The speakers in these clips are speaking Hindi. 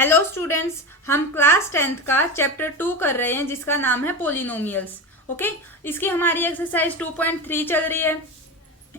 हेलो स्टूडेंट्स, हम क्लास 10th का चैप्टर 2 कर रहे हैं जिसका नाम है पोलिनोमियल्स। ओके, इसकी हमारी एक्सरसाइज 2.3 चल रही है।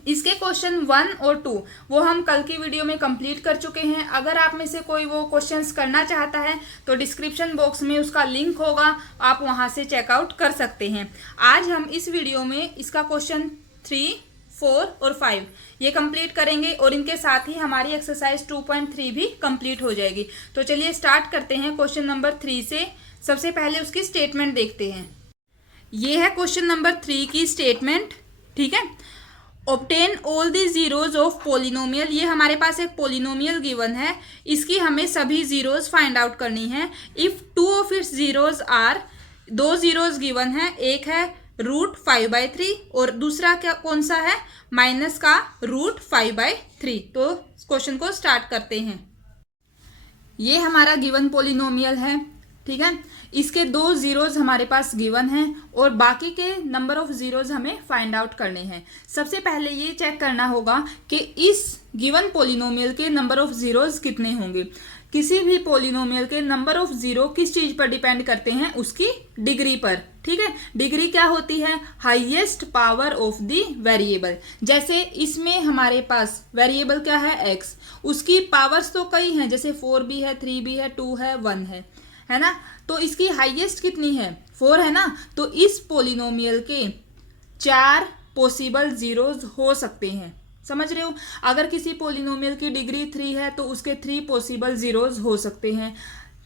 इसके क्वेश्चन 1 और 2 वो हम कल की वीडियो में कंप्लीट कर चुके हैं। अगर आप में से कोई वो क्वेश्चंस करना चाहता है तो डिस्क्रिप्शन बॉक्स में उसका लिंक होगा, आप वहां से चेकआउट कर सकते हैं। आज हम इस वीडियो में इसका क्वेश्चन 3, 4 और 5 ये कंप्लीट करेंगे और इनके साथ ही हमारी एक्सरसाइज 2.3 भी कंप्लीट हो जाएगी। तो चलिए स्टार्ट करते हैं क्वेश्चन नंबर 3 से। सबसे पहले उसकी स्टेटमेंट देखते हैं। ये है क्वेश्चन नंबर 3 की स्टेटमेंट। ठीक है, obtain all the zeros of polynomial. ये हमारे पास एक पोलिनोमियल गिवन है, इसकी हमें सभी जीरोज फाइंड आउट करनी है। If two of its zeros are, दो जीरोज गिवन है, एक है √5/3 और दूसरा क्या कौन सा है, माइनस का √5/3। तो क्वेश्चन को स्टार्ट करते हैं। ये हमारा गिवन पोलिनोमियल है। ठीक है, इसके दो जीरोज हमारे पास गिवन हैं और बाकी के नंबर ऑफ जीरोज हमें फाइंड आउट करने हैं। सबसे पहले ये चेक करना होगा कि इस गिवन पोलिनोमियल के नंबर ऑफ जीरोज कितने होंगे। किसी भी पोलिनोमियल के नंबर ऑफ जीरो किस चीज पर डिपेंड करते हैं, उसकी डिग्री पर। ठीक है, डिग्री क्या होती है, highest power of the variable. जैसे इसमें हमारे पास वेरिएबल क्या है, x, उसकी पावर्स तो कई हैं, जैसे 4 भी है, 3 भी है, 2 है, 1 है ना। तो इसकी हाईएस्ट कितनी है, 4 है ना। तो इस पोलिनोमियल के 4 पॉसिबल जीरोज हो सकते हैं। समझ रहे हो, अगर किसी पोलिनोमियल की डिग्री 3 है तो उसके 3 पॉसिबल जीरोज हो सकते हैं।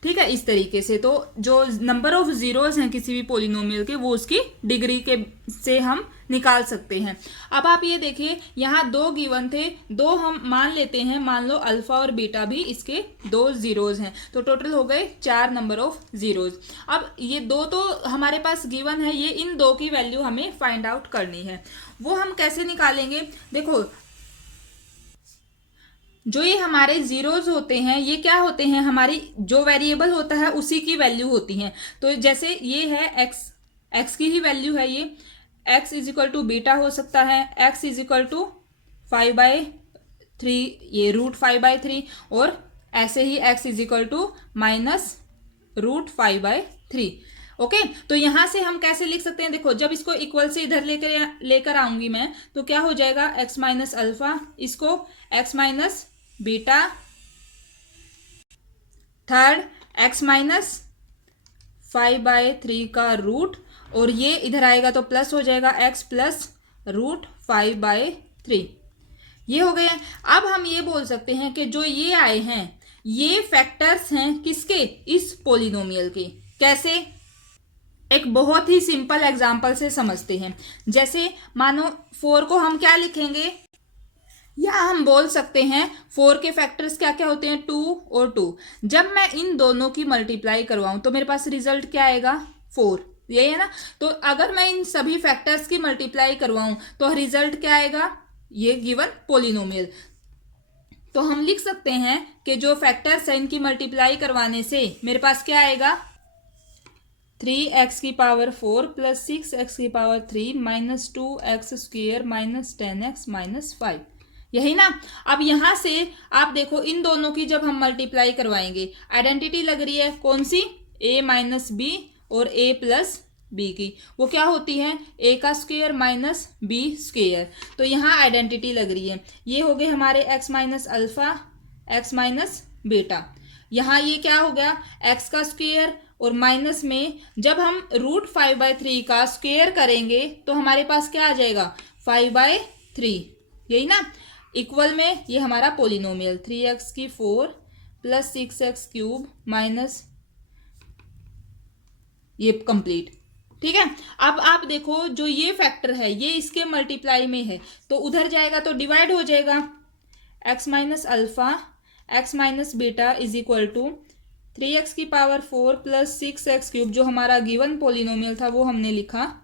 ठीक है, इस तरीके से तो जो नंबर ऑफ जीरोज हैं किसी भी पोलिनोमियल के, वो उसकी डिग्री के से हम निकाल सकते हैं। अब आप ये देखिए, यहाँ दो गिवन थे, दो हम मान लेते हैं, मान लो अल्फा और बीटा भी इसके दो जीरोज हैं, तो टोटल हो गए 4 नंबर ऑफ जीरोज। अब ये दो तो हमारे पास गिवन है, ये इन दो की वैल्यू हमें फाइंड आउट करनी है। वो हम कैसे निकालेंगे, देखो जो ये हमारे जीरोज होते हैं ये क्या होते हैं, हमारी जो वेरिएबल होता है उसी की वैल्यू होती हैं। तो जैसे ये है x की ही वैल्यू है, ये x = बीटा हो सकता है, x = 5/3, ये √5/3, और ऐसे ही x = -√5/3। ओके, तो यहां से हम कैसे लिख सकते हैं, देखो जब इसको इक्वल से इधर लेकर आऊंगी मैं, तो क्या हो जाएगा, x - अल्फा, इसको x - बीटा, थर्ड x - 5/3 का रूट, और ये इधर आएगा तो प्लस हो जाएगा, x + √5/3। ये हो गए। अब हम ये बोल सकते हैं कि जो ये आए हैं ये फैक्टर्स हैं किसके, इस पोलिनोमियल के। कैसे, एक बहुत ही सिंपल एग्जांपल से समझते हैं। जैसे मानो 4 को हम क्या लिखेंगे, या हम बोल सकते हैं 4 के फैक्टर्स क्या क्या होते हैं, 2 और 2। जब मैं इन दोनों की मल्टीप्लाई करवाऊं तो मेरे पास रिजल्ट क्या आएगा, 4, यही है ना। तो अगर मैं इन सभी फैक्टर्स की मल्टीप्लाई करवाऊं तो रिजल्ट क्या आएगा, ये गिवन पोलिनोमियल। तो हम लिख सकते हैं कि जो फैक्टर्स है इनकी मल्टीप्लाई करवाने से मेरे पास क्या आएगा, 3x⁴ + 6x⁴ -2x² -10x - 5, यही ना। अब यहां से आप देखो, इन दोनों की जब हम मल्टीप्लाई करवाएंगे, आइडेंटिटी लग रही है कौन सी, a - b और a + b की, वो क्या होती है, a² - b²। तो यहाँ आइडेंटिटी लग रही है। ये हो गए हमारे x - अल्फा, x - बीटा। यहाँ ये क्या हो गया, x² और माइनस में जब हम √5/3 का स्क्वायर करेंगे तो हमारे पास क्या आ जाएगा, 5/3, यही ना। इक्वल में ये हमारा पोलिनोमियल 3x⁴ + 6x³ ये कंप्लीट। ठीक है, अब आप देखो जो ये फैक्टर है ये इसके मल्टीप्लाई में है, तो उधर जाएगा तो डिवाइड हो जाएगा। x - alpha, x - beta = 3x⁴ + 6x³ जो हमारा गिवन पोलिनोमियल था वो हमने लिखा,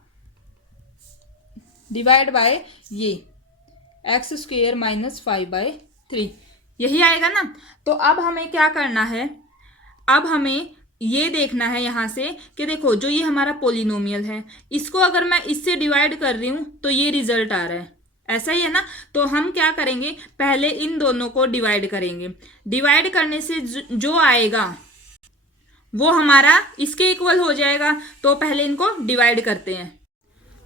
डिवाइड बाय ये x² - 5/3, यही आएगा ना। तो अब हमें क्या करना है, अब हमें ये देखना है यहां से कि देखो जो ये हमारा पोलिनोमियल है इसको अगर मैं इससे डिवाइड कर रही हूं तो ये रिजल्ट आ रहा है, ऐसा ही है ना। तो हम क्या करेंगे, पहले इन दोनों को डिवाइड करेंगे, डिवाइड करने से जो आएगा वो हमारा इसके इक्वल हो जाएगा। तो पहले इनको डिवाइड करते हैं।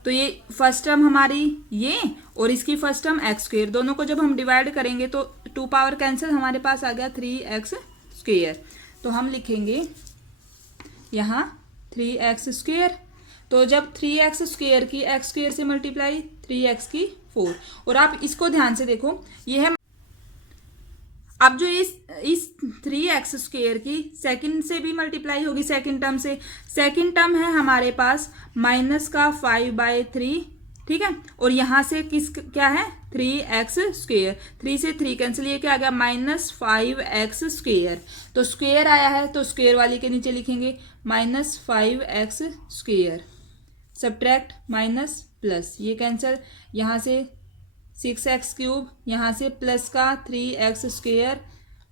तो ये फर्स्ट टर्म हमारी ये और इसकी फर्स्ट टर्म एक्स स्क्वेयर, दोनों को जब हम डिवाइड करेंगे तो 2 पावर कैंसिल, हमारे पास आ गया 3x स्क्वेयर। तो हम लिखेंगे यहाँ 3x स्क्वेयर। तो जब 3x स्क्वेयर की x स्क्वेयर से मल्टीप्लाई 3x की 4, और आप इसको ध्यान से देखो, ये है अब जो इस 3x स्क्वेयर की सेकंड से भी मल्टीप्लाई होगी, सेकंड टर्म से। सेकंड टर्म है हमारे पास माइनस का 5/3, ठीक है, और यहाँ से क्या है 3x स्क्वेयर, 3 से 3 कैंसिल, ये क्या आ गया -5x स्क्वेयर। तो स्क्वेयर आया है तो स्क्वेयर वाली के नीचे लिखेंगे -5x square, subtract minus plus, ये कैंसिल, यहाँ से 6x क्यूब, यहाँ से प्लस का 3x square,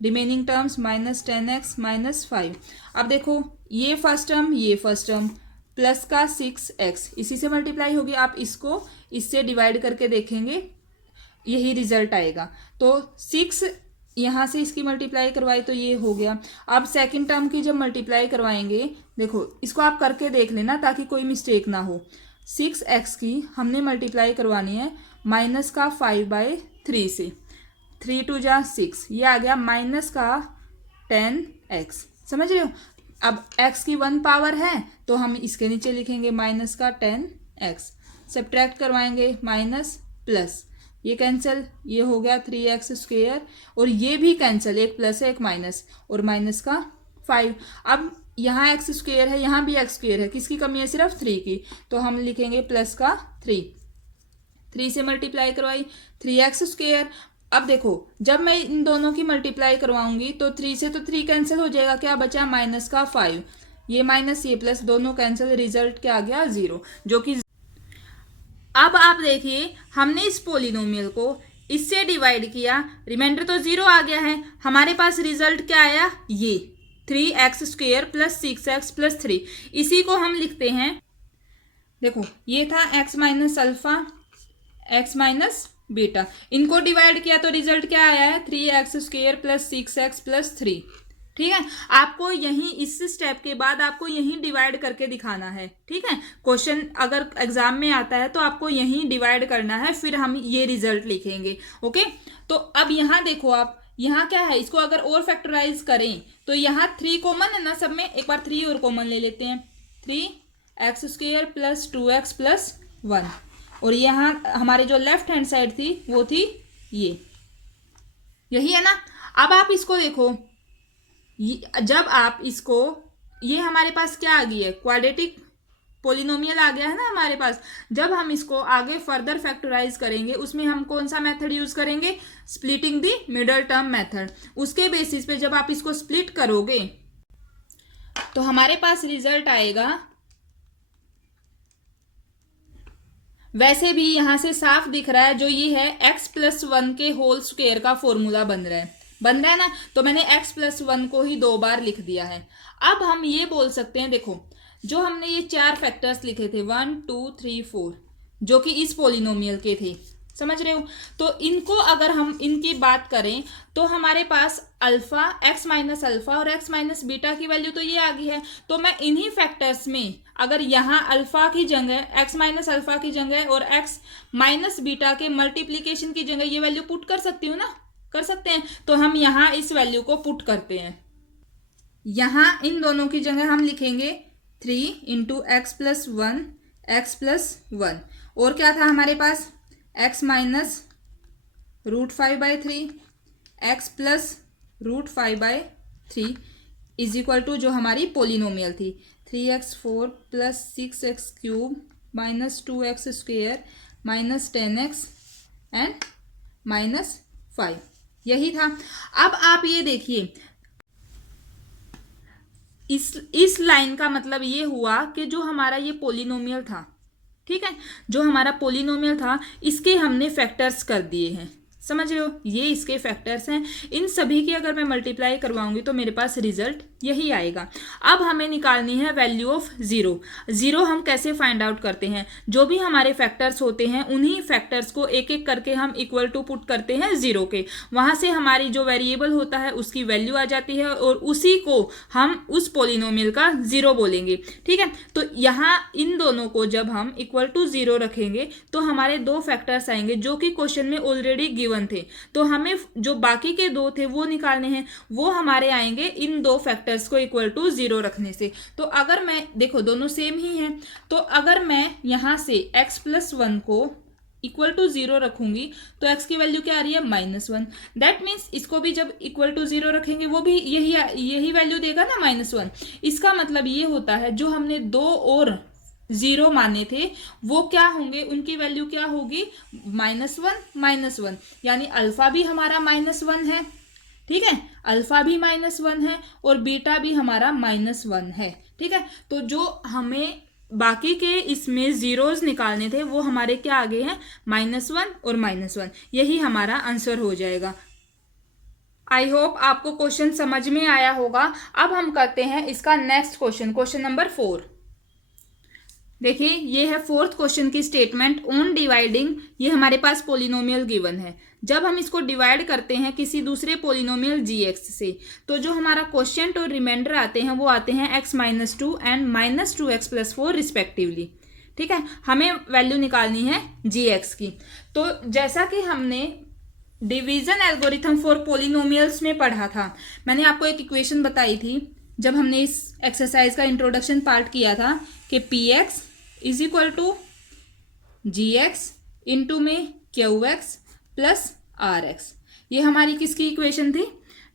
remaining terms -10x -5। अब देखो ये फर्स्ट टर्म प्लस का 6x इसी से मल्टीप्लाई होगी। आप इसको इससे डिवाइड करके देखेंगे, यही रिजल्ट आएगा। तो 6 यहाँ से इसकी मल्टीप्लाई करवाई तो ये हो गया। अब सेकंड टर्म की जब मल्टीप्लाई करवाएंगे, देखो इसको आप करके देख लेना ताकि कोई मिस्टेक ना हो। 6x की हमने मल्टीप्लाई करवानी है माइनस का 5/3 से, 3 2 जा 6, ये आ गया माइनस का 10x, समझ रहे हो। अब x की 1 पावर है तो हम इसके नीचे लिखेंगे माइनस का 10x, सब्ट्रैक्ट करवाएंगे माइनस प्लस, ये कैंसिल, ये हो गया 3x स्क्वेयर, और ये भी कैंसिल, एक प्लस है एक माइनस, और माइनस का 5। अब यहाँ x स्क्वेयर है, यहाँ भी x स्क्वेयर है, किसकी कमी है सिर्फ 3 की, तो हम लिखेंगे प्लस का 3 से मल्टीप्लाई करवाई 3x स्क्वेयर। अब देखो जब मैं इन दोनों की मल्टीप्लाई करवाऊंगी तो 3 से तो 3 कैंसिल हो जाएगा, क्या बचा माइनस का 5, ये माइनस ये प्लस, दोनों कैंसिल, रिजल्ट क्या आ गया 0, जो कि अब आप देखिए हमने इस पोलिनोमियल को इससे डिवाइड किया, रिमाइंडर तो 0 आ गया है, हमारे पास रिजल्ट क्या आया, ये 3x square plus 6x plus 3। इसी को हम लिखते हैं, देखो ये था x minus alpha, x minus beta, इनको डिवाइड किया तो रिजल्ट क्या आया है 3x square plus 6x plus 3। ठीक है, आपको यहीं इस स्टेप के बाद आपको यहीं डिवाइड करके दिखाना है। ठीक है, क्वेश्चन अगर एग्जाम में आता है तो आपको यहीं डिवाइड करना है, फिर हम ये रिजल्ट लिखेंगे। ओके, तो अब यहाँ देखो, आप यहाँ क्या है, इसको अगर और फैक्टराइज करें तो यहाँ 3 कॉमन है ना सब में, एक बार 3 और कॉमन ले लेते हैं, 3x square plus 2x plus 1, और यहाँ हमारे जो लेफ्ट हैंड साइड थी वो थी ये, यही है ना। अब आप इसको देखो, जब आप इसको, ये हमारे पास क्या आ गई है, क्वाड्रेटिक पोलिनोमियल आ गया है ना हमारे पास। जब हम इसको आगे फर्दर फैक्टराइज करेंगे उसमें हम कौन सा मेथड यूज करेंगे, splitting the middle term method. उसके बेसिस पे जब आप इसको स्प्लिट करोगे तो हमारे पास रिजल्ट आएगा, वैसे भी यहां से साफ दिख रहा है, जो ये है x प्लस 1 के होल स्क्वायर का फॉर्मूला बन रहा है ना, तो मैंने x प्लस 1 को ही 2 बार लिख दिया है। अब हम ये बोल सकते हैं, देखो जो हमने ये 4 फैक्टर्स लिखे थे 1 2 3 4, जो कि इस पोलिनोमियल के थे, समझ रहे हो। तो इनको अगर हम इनकी बात करें तो हमारे पास अल्फा, x माइनस अल्फा और x माइनस बीटा की वैल्यू तो ये आ गई है। तो मैं इन्हीं फैक्टर्स में अगर यहाँ अल्फा की जगह x माइनस अल्फा की जगह और x माइनस बीटा के मल्टीप्लीकेशन की जगह ये वैल्यू पुट कर सकती हूँ ना, कर सकते हैं। तो हम यहाँ इस वैल्यू को पुट करते हैं, यहाँ इन दोनों की जगह हम लिखेंगे 3 इंटू एक्स प्लस 1, और क्या था हमारे पास x minus √5/3, x plus √5/3 is equal to जो हमारी पोलिनोमियल थी 3x4 plus 6x cube minus 2x square minus 10x and minus 5, यही था। अब आप ये देखिए, इस लाइन का मतलब ये हुआ कि जो हमारा ये पोलिनोमियल था, ठीक है, जो हमारा पोलिनोमियल था इसके हमने फैक्टर्स कर दिए हैं, समझ रहे हो, ये इसके फैक्टर्स हैं। इन सभी की अगर मैं मल्टीप्लाई करवाऊंगी तो मेरे पास रिजल्ट यही आएगा। अब हमें निकालनी है वैल्यू ऑफ जीरो। जीरो हम कैसे फाइंड आउट करते हैं, जो भी हमारे फैक्टर्स होते हैं उन्हीं फैक्टर्स को एक एक करके हम इक्वल टू पुट करते हैं जीरो के, वहां से हमारी जो वेरिएबल होता है उसकी वैल्यू आ जाती है और उसी को हम उस पोलिनोमियल का जीरो बोलेंगे। ठीक है, तो यहाँ इन दोनों को जब हम इक्वल टू जीरो रखेंगे तो हमारे दो फैक्टर्स आएंगे जो कि क्वेश्चन में ऑलरेडी गिवन थे। तो हमें जो बाकी के दो थे वो निकालने हैं, वो हमारे आएंगे इन दो फैक्टर्स को इक्वल टू जीरो रखने से। तो अगर मैं देखो दोनों सेम ही हैं, तो अगर मैं यहां से x+1 को इक्वल टू जीरो रखूंगी तो x की वैल्यू क्या आ रही है -1। दैट मीन्स इसको भी जब इक्वल टू जीरो रखेंगे वो भी यही वैल्यू देगा ना -1। इसका मतलब ये होता है जो हमने दो और जीरो माने थे वो क्या होंगे, उनकी वैल्यू क्या होगी -1 यानी अल्फा भी हमारा -1 है। ठीक है, अल्फा भी -1 है और बीटा भी हमारा -1 है। ठीक है, तो जो हमें बाकी के इसमें जीरोस निकालने थे वो हमारे क्या आगे हैं -1 और -1, यही हमारा आंसर हो जाएगा। आई होप आपको क्वेश्चन समझ में आया होगा। अब हम करते हैं इसका नेक्स्ट क्वेश्चन, क्वेश्चन नंबर 4। देखिए ये है फोर्थ क्वेश्चन की स्टेटमेंट ऑन डिवाइडिंग। ये हमारे पास पोलिनोमियल गिवन है, जब हम इसको डिवाइड करते हैं किसी दूसरे पोलिनोमियल gx से तो जो हमारा क्वोशिएंट और रिमाइंडर आते हैं वो आते हैं x-2 एंड -2x+4 रिस्पेक्टिवली। ठीक है, हमें वैल्यू निकालनी है gx की। तो जैसा कि हमने डिवीजन एल्गोरिथम फॉर पोलिनोमियल्स में पढ़ा था, मैंने आपको एक इक्वेशन बताई थी जब हमने इस एक्सरसाइज का इंट्रोडक्शन पार्ट किया था कि px is equal to gx into में qx प्लस rx। ये हमारी किसकी इक्वेशन थी,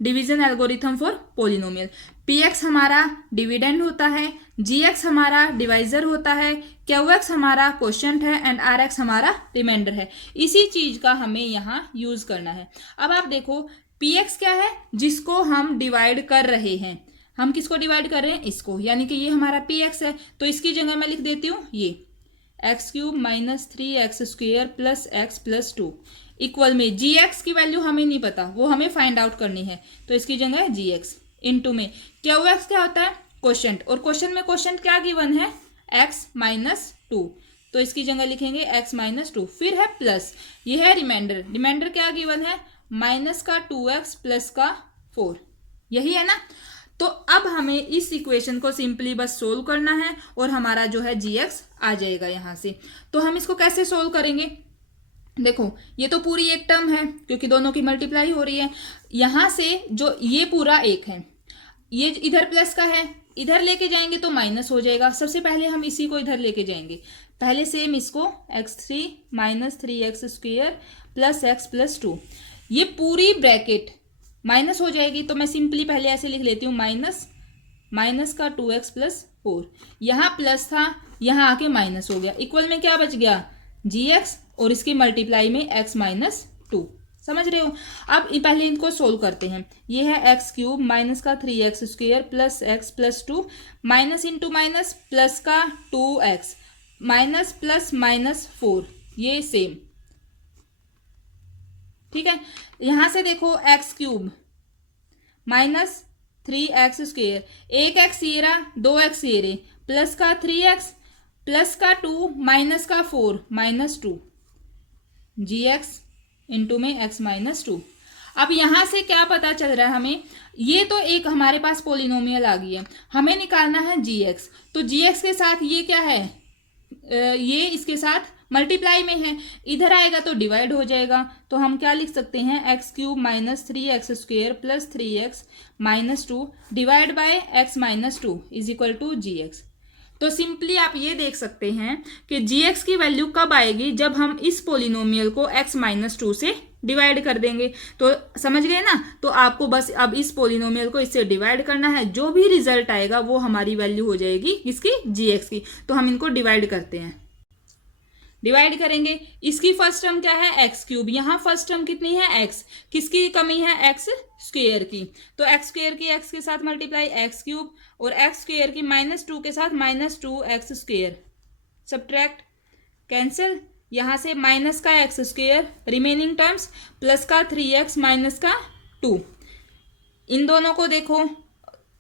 division algorithm for polynomial. px हमारा डिविडेंड होता है, gx हमारा डिवाइजर होता है, qx हमारा क्वोशिएंट है एंड rx हमारा रिमाइंडर है। इसी चीज का हमें यहाँ यूज करना है। अब आप देखो px क्या है, जिसको हम डिवाइड कर रहे हैं। हम किसको डिवाइड कर रहे हैं, इसको, यानी कि ये हमारा px है। तो इसकी जगह मैं लिख देती हूँ ये x³ - 3x² plus x+2 equal में gx की वैल्यू हमें नहीं पता, वो हमें फाइंड आउट करनी है। तो इसकी जगह है gx इंटू में qx क्या होता है, क्वोशिएंट, और क्वेश्चन में क्वोशिएंट क्या गिवन है x-2, तो इसकी जगह लिखेंगे x-2। फिर है प्लस, ये है रिमाइंडर, रिमाइंडर क्या गिवन है -2x प्लस 4, यही है ना। तो अब हमें इस इक्वेशन को सिंपली बस सोल्व करना है और हमारा जो है gx आ जाएगा यहाँ से। तो हम इसको कैसे सोल्व करेंगे, देखो ये तो पूरी एक टर्म है क्योंकि दोनों की मल्टीप्लाई हो रही है। यहाँ से जो ये पूरा एक है, ये इधर प्लस का है, इधर लेके जाएंगे तो माइनस हो जाएगा। सबसे पहले हम इसी को इधर लेके जाएंगे, पहले सेम इसको x3 - 3x² प्लस x+2, ये पूरी ब्रैकेट माइनस हो जाएगी। तो मैं सिंपली पहले ऐसे लिख लेती हूँ -2x प्लस 4, यहाँ प्लस था यहाँ आके माइनस हो गया, इक्वल में क्या बच गया gx और इसकी मल्टीप्लाई में x-2। समझ रहे हो। अब पहले इनको सोल्व करते हैं। ये है x³ - 3x² plus x+2 minus into minus plus का 2x माइनस प्लस -4, ये सेम। ठीक है, यहां से देखो x³ - 3x², एक x ये रहा, 2x ये रहे, प्लस का 3x प्लस का 2 माइनस का 4 -2 gx इंटू में x-2। अब यहां से क्या पता चल रहा है हमें, ये तो एक हमारे पास पोलिनोमियल आ गई है, हमें निकालना है gx। तो gx के साथ ये क्या है, ये इसके साथ मल्टीप्लाई में है, इधर आएगा तो डिवाइड हो जाएगा। तो हम क्या लिख सकते हैं x³ - 3x² plus 3x-2 divide by x-2 is equal to gx। तो सिंपली आप ये देख सकते हैं कि gx की वैल्यू कब आएगी, जब हम इस पोलिनोमियल को x-2 से डिवाइड कर देंगे। तो समझ गए ना। तो आपको बस अब इस पोलिनोमियल को इससे डिवाइड करना है, जो भी रिजल्ट आएगा वो हमारी वैल्यू हो जाएगी इसकी gx की। तो हम इनको डिवाइड करते हैं, डिवाइड करेंगे। इसकी फर्स्ट टर्म क्या है x³, यहाँ फर्स्ट टर्म कितनी है x, किसकी कमी है x² की। तो x² की x के साथ मल्टीप्लाई x³ और x² की -2 के साथ -2x², सब्ट्रैक्ट, कैंसिल, यहाँ से माइनस का x square, remaining terms plus का 3x माइनस का 2। इन दोनों को देखो,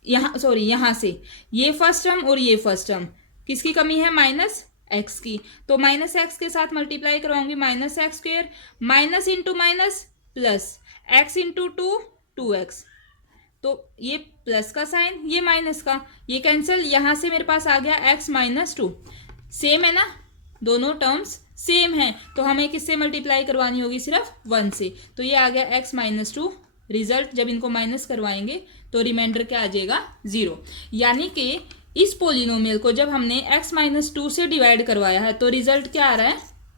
यहाँ सॉरी यहाँ से ये फर्स्ट टर्म और ये फर्स्ट टर्म, किसकी कमी है, माइनस एक्स की। तो माइनस एक्स के साथ मल्टीप्लाई करवाऊंगी, minus x square, minus into minus plus, x into 2x। तो ये प्लस का साइन, ये माइनस का, ये कैंसिल, यहाँ से मेरे पास आ गया x माइनस 2। सेम है ना, दोनों टर्म्स सेम है, तो हमें किससे मल्टीप्लाई करवानी होगी, सिर्फ 1 से। तो ये आ गया x माइनस 2। रिजल्ट जब इनको माइनस करवाएंगे तो रिमाइंडर क्या आ जाएगा, 0। यानी कि इस पोलिनोमियल को जब हमने x माइनस 2 से डिवाइड करवाया है तो रिजल्ट क्या आ रहा है,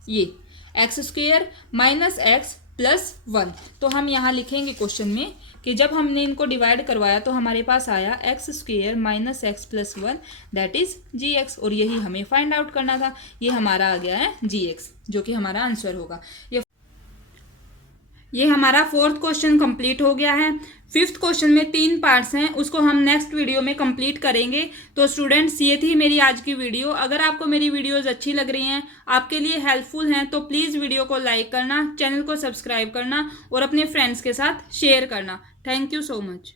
ये x square minus x plus 1। तो हम यहाँ लिखेंगे क्वेश्चन में कि जब हमने इनको डिवाइड करवाया तो हमारे पास आया x square minus x plus 1, that is gx। और यही हमें फाइंड आउट करना था, ये हमारा आ गया है gx, जो कि हमारा आंसर होगा। ये हमारा 4th क्वेश्चन कंप्लीट हो गया है। 5th क्वेश्चन में 3 पार्ट्स हैं, उसको हम नेक्स्ट वीडियो में कंप्लीट करेंगे। तो स्टूडेंट्स, ये थी मेरी आज की वीडियो। अगर आपको मेरी वीडियोस अच्छी लग रही हैं, आपके लिए हेल्पफुल हैं, तो प्लीज़ वीडियो को लाइक करना, चैनल को सब्सक्राइब करना और अपने फ्रेंड्स के साथ शेयर करना। Thank you so much.